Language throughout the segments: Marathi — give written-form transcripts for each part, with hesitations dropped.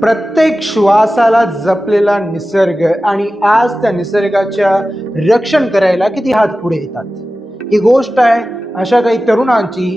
प्रत्येक श्वासाला जपलेला निसर्ग आणि आज त्या निसर्गाच्या रक्षण करायला किती हात पुढे येतात। ही गोष्ट आहे अशा काही तरुणांची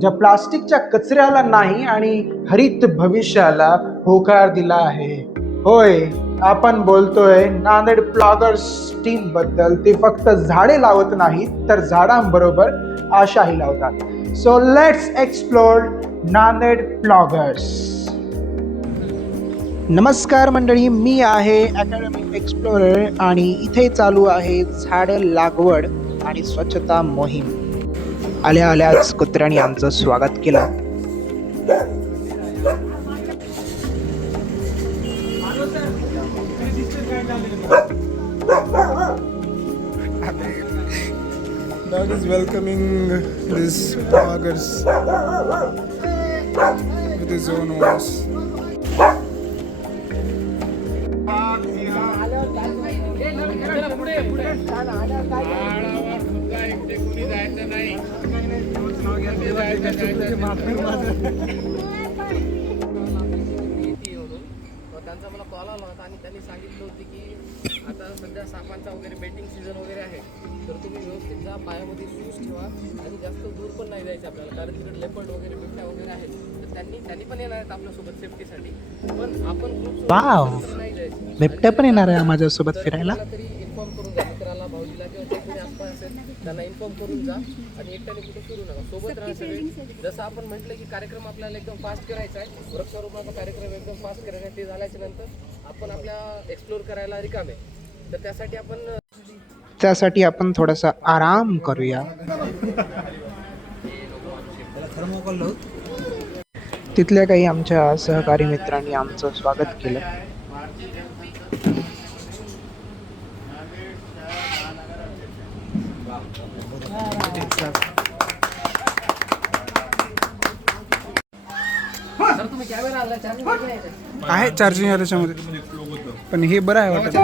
ज्या प्लास्टिकच्या कचऱ्याला नाही आणि हरित भविष्याला होकार दिला आहे। होय, आपण बोलतोय नांदेड प्लॉगर्स टीम बद्दल। ते फक्त झाडे लावत नाहीत तर झाडांबरोबर आशाही लावतात। So let's explore Nanded vloggers. नमस्कार मंडळी, मी आहे अकॅडमिक एक्सप्लोरर आणि इथे चालू आहे झाड लागवड आणि स्वच्छता मोहीम। आल्या आल्याच कुत्र्याने आमचं स्वागत केलं। Dog is welcoming these bloggers with his own voice. त्यांचा मला कॉल आला होता आणि त्यांनी सांगितलं होतं की आता सध्या सापांचा वगैरे बेटिंग सीझन वगैरे आहे, तर तुम्ही व्यवस्थित जा, पायामध्ये शूज ठेवा आणि जास्त दूर पण नाही जायचं आपल्याला, कारण तिकडे लेपर्ड वगैरे बिबट्या वगैरे आहेत, तर त्यांनी पण येणार आहेत आपल्यासोबत सेफ्टीसाठी, पण आपण ग्रुप नाही जायचं। बिबट्या पण येणार आहे माझ्यासोबत फिरायला। तरी इन्फॉर्म करून जा मित्राला, भाऊजीला किंवा जे कोणी आसपास असेल त्यांना इन्फॉर्म करून जा आणि एकट्याने कुठे फिरू नका, सोबत राहा सगळे। जसं आपण म्हटलं की कार्यक्रम आपल्याला एकदम फास्ट करायचा आहे, वृक्षारोपणाचा कार्यक्रम एकदम फास्ट करायचा आहे, ते झाल्याच्या नंतर आपण आपल्या एक्सप्लोर करायला रिकामे, तर त्यासाठी आपण थोडासा आराम करूया। तिथल्या काही आमच्या सहकारी मित्रांनी आमचं स्वागत केलं। आहे चार्जिंग आहे त्याच्यामध्ये, पण हे बरं आहे वाटत।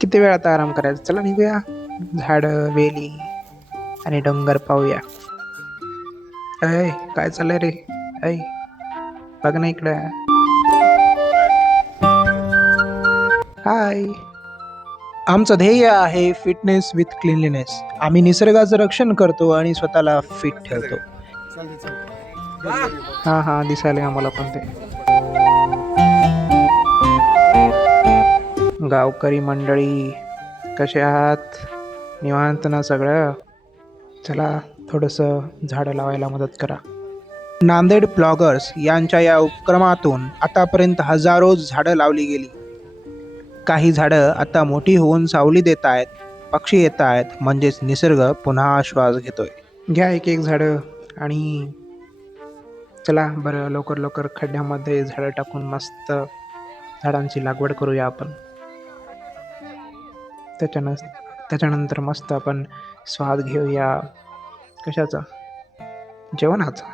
किती वेळ आता आराम करायचा, चला निघूया। झाड, वेली आणि डोंगर पाहूया। अय काय चाललंय रे? अय बघ ना इकडे। हाय, आमचं ध्येय आहे फिटनेस विथ क्लीनलीनेस। आम्ही निसर्गाचं रक्षण करतो आणि स्वतःला फिट ठेवतो। हा दिसायला आम्हाला पण ते। गावकरी मंडळी कसे आहात? निवांत ना सगळं? चला थोडंसं झाडं लावायला मदत करा। नांदेड प्लॉगर्स यांच्या या उपक्रमातून आतापर्यंत हजारो झाडं लावली गेली। काही झाडं आता मोठी होऊन सावली देत आहेत, पक्षी येत आहेत, म्हणजेच निसर्ग पुन्हा श्वास घेतोय। घ्या एक एक झाडं आणि चला बरं लवकर खड्ड्यामध्ये झाडं टाकून मस्त झाडांची लागवड करूया आपण। त्याच्यानंतर मस्त आपण स्वाद घेऊया कशाचा? जेवणाचा।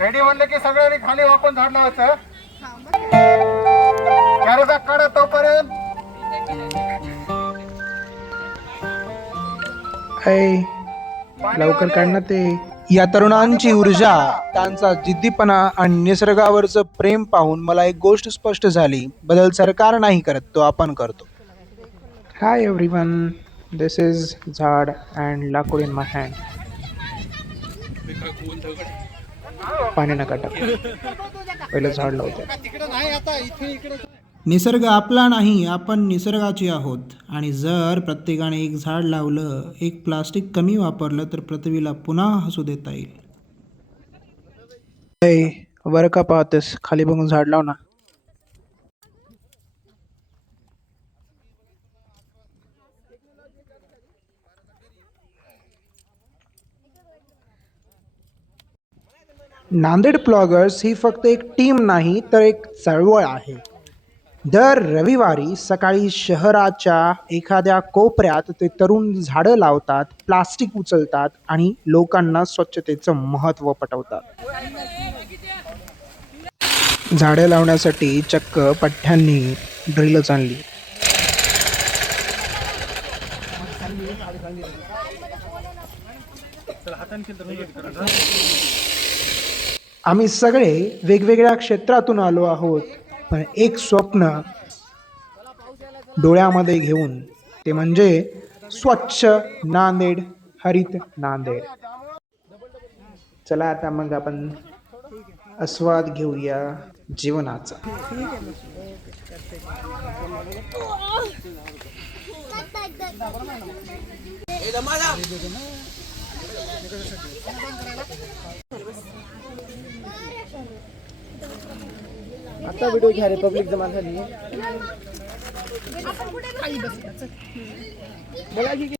रेडी म्हणलं की सगळ्यांनी खाली वाकून झाड लावायचं। कॅरेचा काढा तोपर्यंत। लवकर काढणं ते। या तरुणांची ऊर्जा, त्यांचा जिद्दीपणा आणि निसर्गावरचं प्रेम पाहून मला एक गोष्ट स्पष्ट झाली, बदल सरकार नाही करत, तो आपण करतो। हाय एव्हरीवन, दिस इज झाड अँड लाकूड इन माय हँड। पाणी नका टाकू, पहिलं झाड लावतो। निसर्ग आपला नाही, आपण निसर्गाचे आहोत। आणि जर प्रत्येकाने एक झाड लावलं, एक प्लास्टिक कमी वापरलं, तर पृथ्वीला पुन्हा हसू देता येईल। वर का पाहतेस? खाली बघून झाड लाव ना। नांदेड प्लॉगर्स ही फक्त एक टीम नाही तर एक चळवळ आहे। दर रविवारी सकाळी शहराच्या एखाद्या कोपऱ्यात ते तरुण झाडं लावतात, प्लास्टिक उचलतात आणि लोकांना स्वच्छतेचं महत्त्व पटवतात। झाडे लावण्यासाठी चक्क पठ्ठ्यांनी ड्रिलच आणली. आम्ही सगळे वेगवेगळ्या क्षेत्रातून आलो आहोत, पण एक स्वप्न डोळ्यामध्ये घेऊन, ते म्हणजे स्वच्छ नांदेड, हरित नांदेड. चला आता मग आपण आस्वाद घेऊया जीवनाचा. आता व्हिडिओ घ्या रे, पब्लिक जमा झाली. बोला की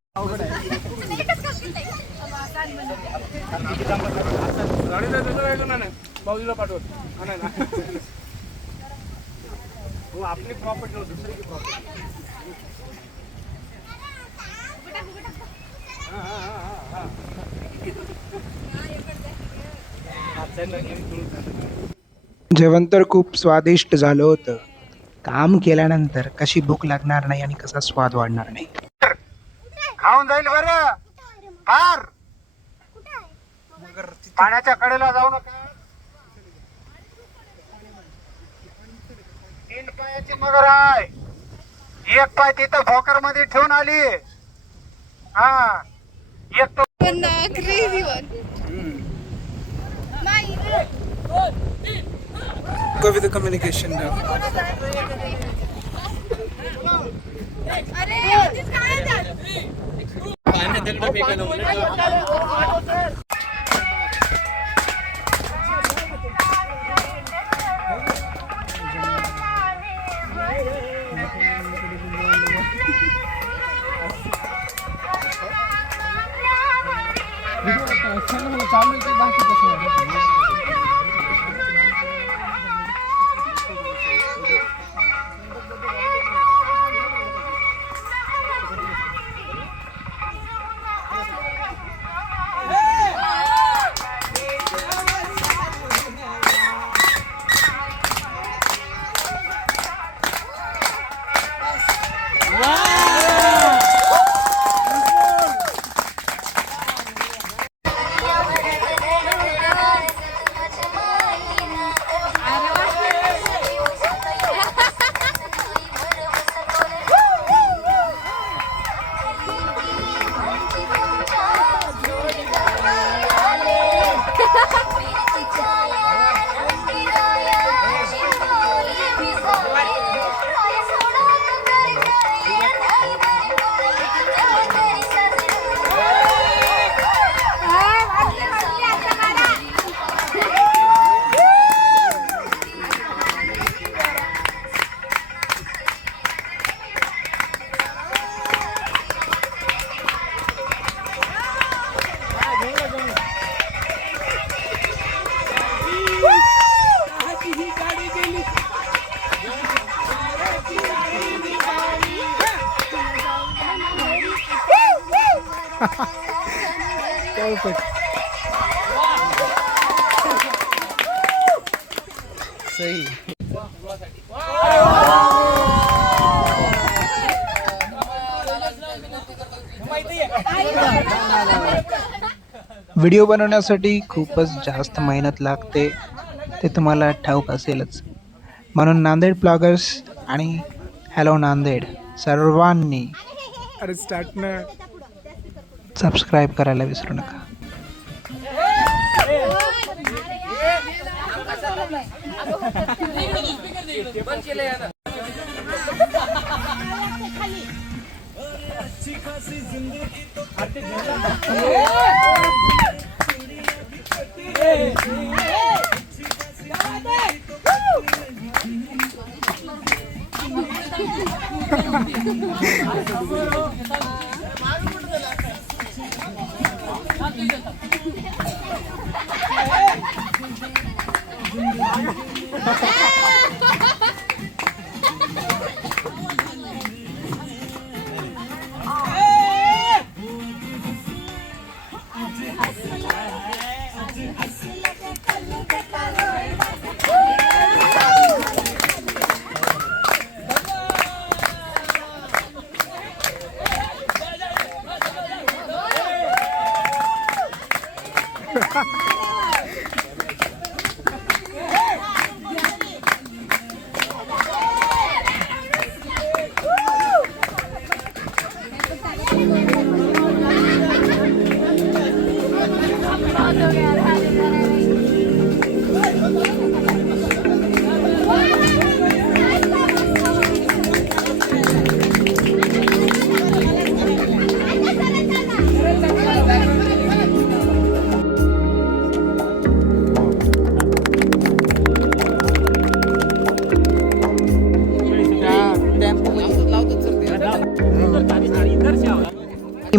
बाजूला पाठवत हो, आपली प्रॉपर्टी नव्हती, दुसरी की प्रॉपर्टी. जेवण तर खूप स्वादिष्ट झालं होतं. काम केल्यानंतर कशी भूक लागणार नाही आणि कसा स्वाद वाढणार नाही. खाऊन जाईल बरं फार. पाण्याच्या कडेला जाऊ नका. 3 पायाची मगर आहे. एक पाय तिथं भोकर मध्ये ठेवून आली. हा एक तो crazy one. go with the communication now. Perfect. सही. व्हिडिओ बनवण्यासाठी खूपच जास्त मेहनत लागते, ते तुम्हाला ठाऊक असेलच. म्हणून नांदेड ब्लॉगर्स आणि हॅलो नांदेड सर्वांनी अरे स्टार्ट ना. सबस्क्राईब करायला विसरू नका. बंद केलं यानं.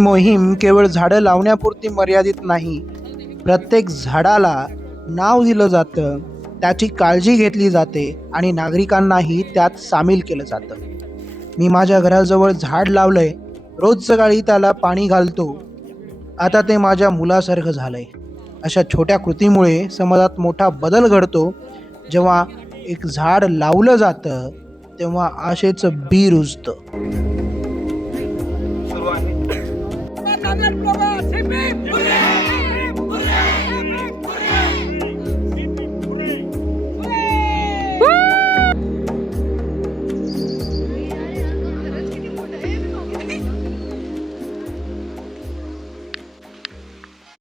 मोहीम केवळ झाडं लावण्यापुरती मर्यादित नाही. प्रत्येक झाडाला नाव दिलं जातं, त्याची काळजी घेतली जाते आणि नागरिकांनाही त्यात सामील केलं जातं. मी माझ्या घराजवळ झाड लावलंय, रोज सकाळी त्याला पाणी घालतो. आता ते माझ्या मुलासारखं झालंय. अशा छोट्या कृतीमुळे समाजात मोठा बदल घडतो. जेव्हा एक झाड लावलं जातं तेव्हा आशेचं बी रुजतं. सुरू आहे.